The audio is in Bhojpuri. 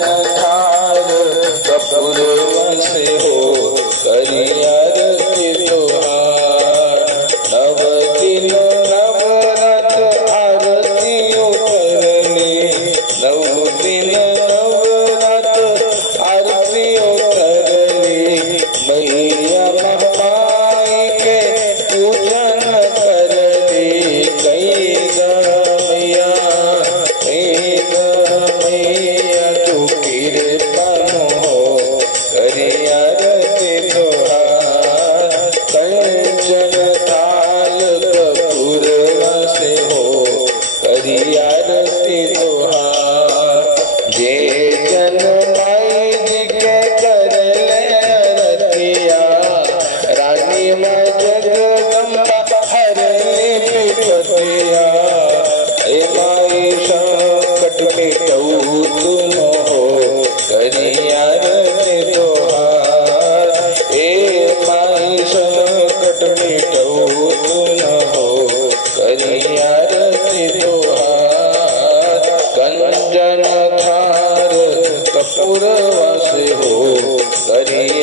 थार कपूर वसे हो करी आरती तोहार। नव दिन नवरात आरतियों करनी, नव दिन नवरात आरतियों करनी। मैया महामाई के पूजन करनी। कई मैया मैया तू कृपानु हो करी आरती तोहार। कंचन थाल कपूर वसे हो करी आरती तोहार। जे जन माई जी के कर ले रतिया, रानी माँ जगदम्बा हरनी विपतिया। ए माई संकट मिटऊ तुम हो करी आरती तोहार। ए माई संकट मिटऊ तुम हो करी आरती तोहार। कंचन थार कपूर वसे हो करी